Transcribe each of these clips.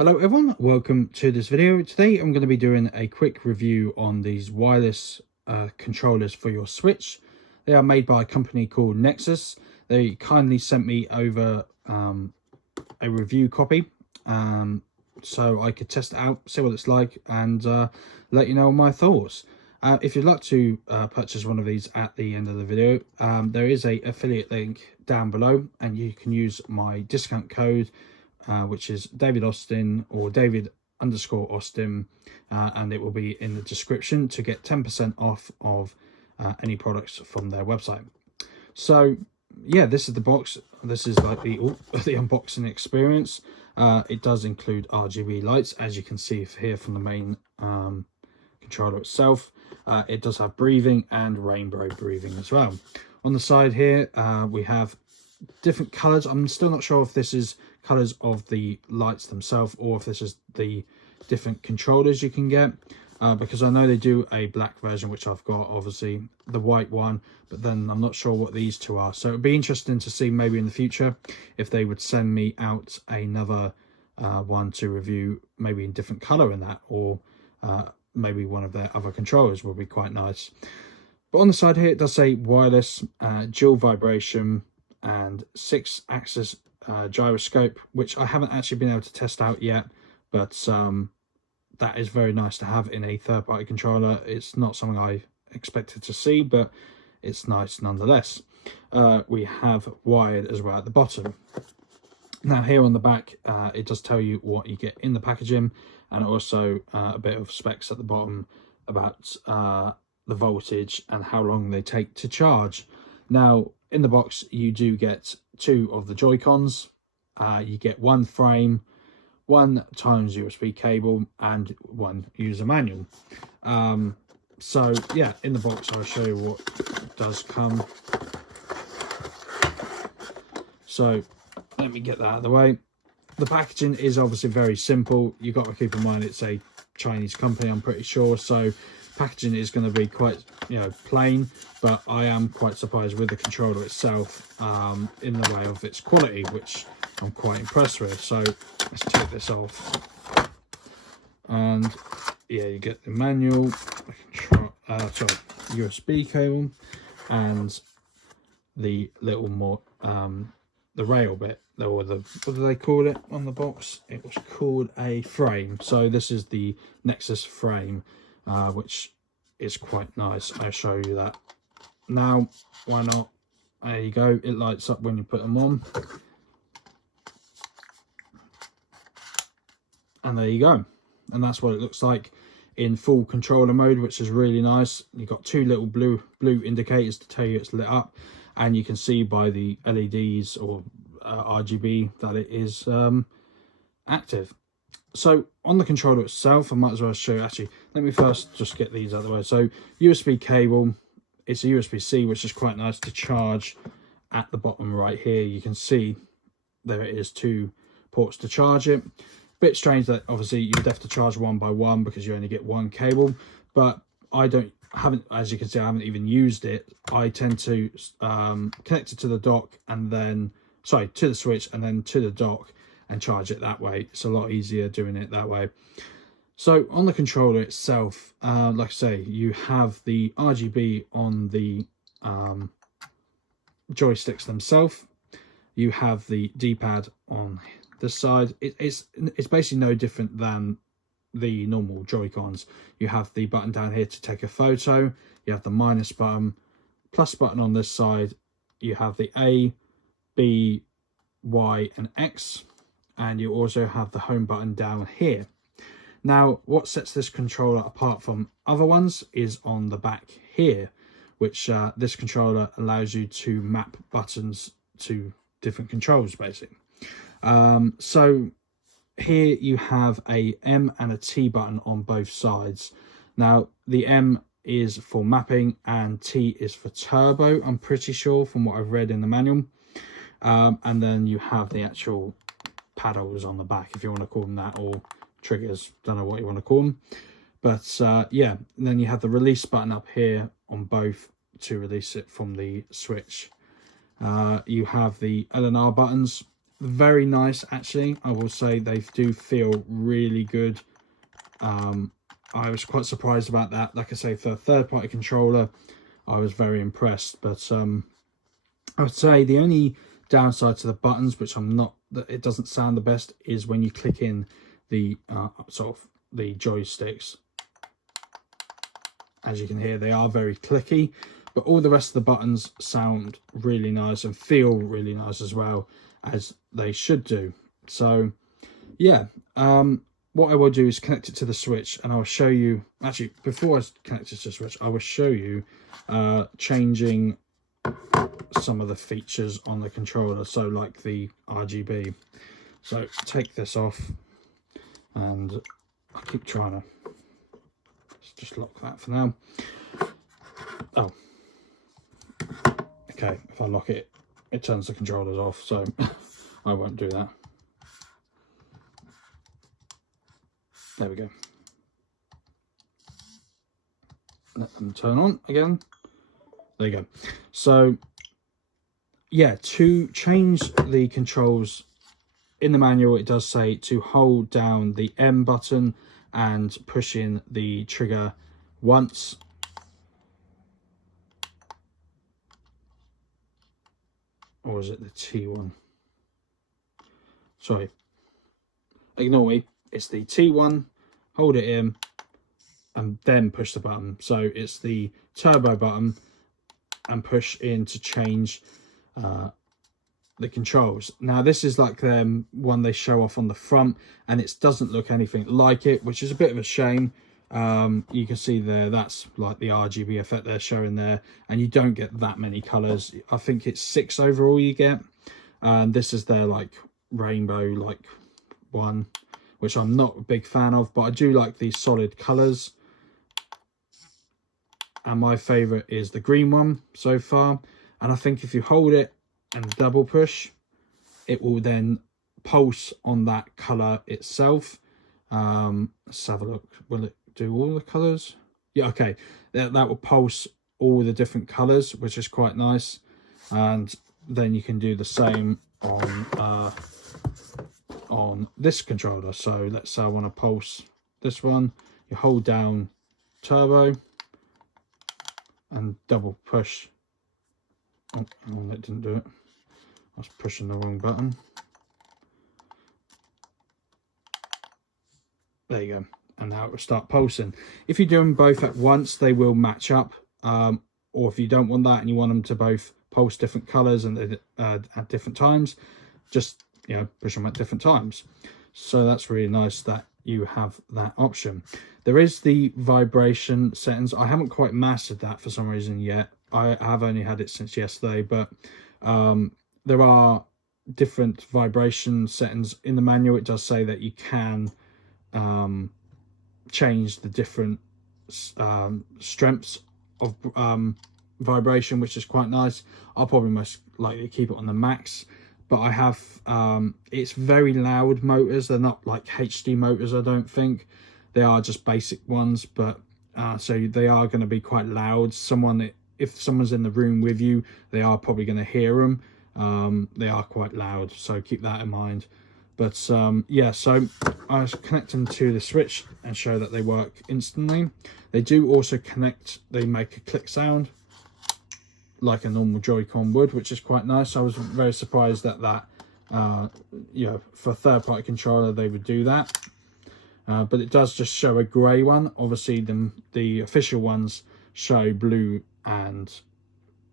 Hello everyone, welcome to this video. Today I'm going to be doing a quick review on these wireless controllers for your Switch. They are made by a company called Nexus. They kindly sent me over a review copy so I could test it out, see what it's like, and let you know my thoughts. If you'd like to purchase one of these at the end of the video, there is a affiliate link down below, and you can use my discount code which is David Austin or David_Austin, and it will be in the description to get 10% off of any products from their website. So yeah, this is the box. This is like the unboxing experience. It does include RGB lights, as you can see here from the main controller itself. It does have breathing and rainbow breathing as well. On the side here we have different colors. I'm still not sure if this is colors of the lights themselves or if this is the different controllers you can get, because I know they do a black version, which I've got, obviously the white one, but then I'm not sure what these two are. So it'd be interesting to see maybe in the future if they would send me out another one to review, maybe in different color in that, or maybe one of their other controllers would be quite nice. But on the side here it does say wireless, dual vibration and 6-axis gyroscope, which I haven't actually been able to test out yet, but that is very nice to have in a third-party controller. It's not something I expected to see, but it's nice nonetheless. We have wired as well at the bottom. Now here on the back it does tell you what you get in the packaging, and also a bit of specs at the bottom about the voltage and how long they take to charge. Now in the box you do get 2 of the Joy-Cons, you get 1 frame, 1 times USB cable, and 1 user manual. So yeah, in the box I'll show you what does come. So let me get that out of the way. The packaging is obviously very simple. You've got to keep in mind it's a Chinese company, I'm pretty sure, so packaging is going to be quite, plain, but I am quite surprised with the controller itself in the way of its quality, which I'm quite impressed with. So let's take this off, and yeah, you get the manual, USB cable, and the little more the rail bit, or the, what do they call it on the box? It was called a frame. So this is the Nexus Frame, which is quite nice. I'll show you that now. Why not? There you go. It lights up when you put them on, and there you go. And that's what it looks like in full controller mode, which is really nice. You've got 2 little blue indicators to tell you it's lit up, and you can see by the LEDs or RGB that it is active. So on the controller itself, I might as well show you. Actually, let me first just get these out of the way. So USB cable, it's a USB-C, which is quite nice to charge. At the bottom right here you can see there it is, 2 ports to charge it. Bit strange that obviously you'd have to charge one by one because you only get 1 cable, but haven't, as you can see, I haven't even used it. I tend to connect it to the dock, and then to the Switch, and then to the dock, and charge it that way. It's a lot easier doing it that way. So on the controller itself, like I say, you have the RGB on the joysticks themselves. You have the D-pad on this side. It's basically no different than the normal Joy-Cons. You have the button down here to take a photo. You have the minus button, plus button on this side. You have the A, B, Y, and X, and you also have the home button down here. Now, what sets this controller apart from other ones is on the back here, which this controller allows you to map buttons to different controls, basically. So here you have a M and a T button on both sides. Now, the M is for mapping and T is for turbo, I'm pretty sure, from what I've read in the manual. And then you have the actual paddles on the back, if you want to call them that, or triggers, don't know what you want to call them. But yeah, and then you have the release button up here on both to release it from the Switch. You have the L and R buttons very nice, actually. I will say they do feel really good. I was quite surprised about that. Like I say, for a third-party controller, I was very impressed. But I would say the only downside to the buttons, which it doesn't sound the best, is when you click in the sort of the joysticks. As you can hear, they are very clicky, but all the rest of the buttons sound really nice and feel really nice as well, as they should do. So yeah, what I will do is connect it to the Switch, and I'll show you, actually before I connect it to the Switch, I will show you changing some of the features on the controller, so like the RGB. So take this off, and I keep trying to just lock that for now. Oh, okay, if I lock it, it turns the controllers off, so I won't do that. There we go. Let them turn on again. There you go. So yeah, to change the controls in the manual, it does say to hold down the M button and push in the trigger once. Or is it the T1? Sorry, ignore me. It's the T1, hold it in, and then push the button. So it's the turbo button and push in to change the controls. Now this is like one they show off on the front, and it doesn't look anything like it, which is a bit of a shame. You can see there, that's like the RGB effect they're showing there, and you don't get that many colors. I think it's 6 overall you get, and this is their like rainbow like one, which I'm not a big fan of, but I do like these solid colors. And my favorite is the green one so far, and I think if you hold it and double push, it will then pulse on that color itself. Let's have a look. Will it do all the colors? Yeah, okay, that will pulse all the different colors, which is quite nice. And then you can do the same on this controller. So let's say I want to pulse this one, you hold down turbo and double push. Oh, that didn't do it. I was pushing the wrong button. There you go. And now it will start pulsing. If you do them both at once, they will match up. Or if you don't want that and you want them to both pulse different colors and at different times, just push them at different times. So that's really nice that you have that option. There is the vibration settings. I haven't quite mastered that for some reason yet. I have only had it since yesterday, but there are different vibration settings in the manual. It does say that you can change the different strengths of vibration, which is quite nice. I'll probably most likely keep it on the max, but I have it's very loud motors. They're not like HD motors, I don't think. They are just basic ones, but so they are going to be quite loud. If someone's in the room with you, they are probably going to hear them. They are quite loud, so keep that in mind. But yeah, so I connect them to the Switch and show that they work instantly. They do also connect, they make a click sound like a normal Joy-Con would, which is quite nice. I was very surprised at that. For a third-party controller, they would do that. But it does just show a grey one. Obviously, the official ones show blue and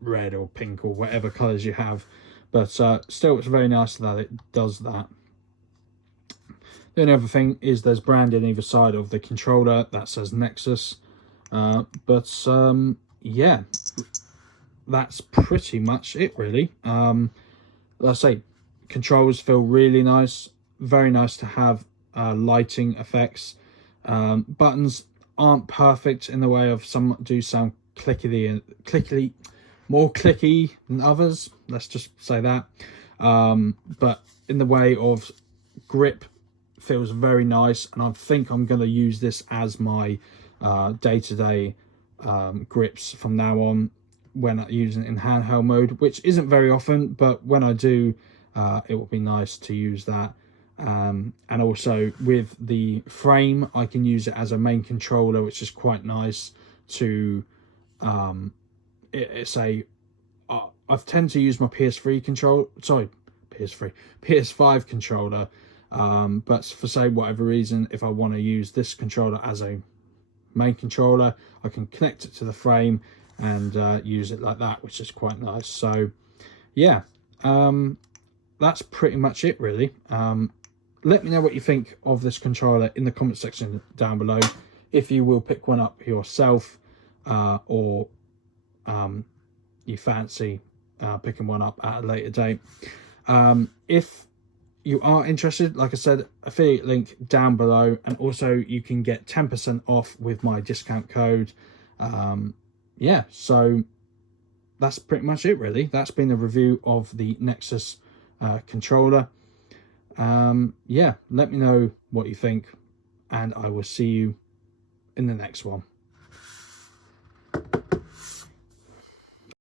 red or pink or whatever colours you have. But still, it's very nice that it does that. The only other thing is there's branding either side of the controller that says Nexus. Yeah, that's pretty much it, really. Like I say, controls feel really nice. Very nice to have lighting effects. Buttons aren't perfect in the way of some do sound clickily, more clicky than others. Let's just say that. But in the way of grip, feels very nice, and I think I'm going to use this as my day-to-day grips from now on when I use it in handheld mode, which isn't very often, but when I do it will be nice to use that. And also with the frame, I can use it as a main controller, which is quite nice to I've tend to use my PS5 controller, but for say whatever reason, if I want to use this controller as a main controller, I can connect it to the frame and use it like that, which is quite nice. So yeah, that's pretty much it really. Let me know what you think of this controller in the comment section down below, if you will pick one up yourself, or you fancy picking one up at a later date. If you are interested, like I said, affiliate link down below, and also you can get 10% off with my discount code. Yeah, so that's pretty much it really. That's been a review of the Nexus controller. Yeah, let me know what you think, and I will see you in the next one.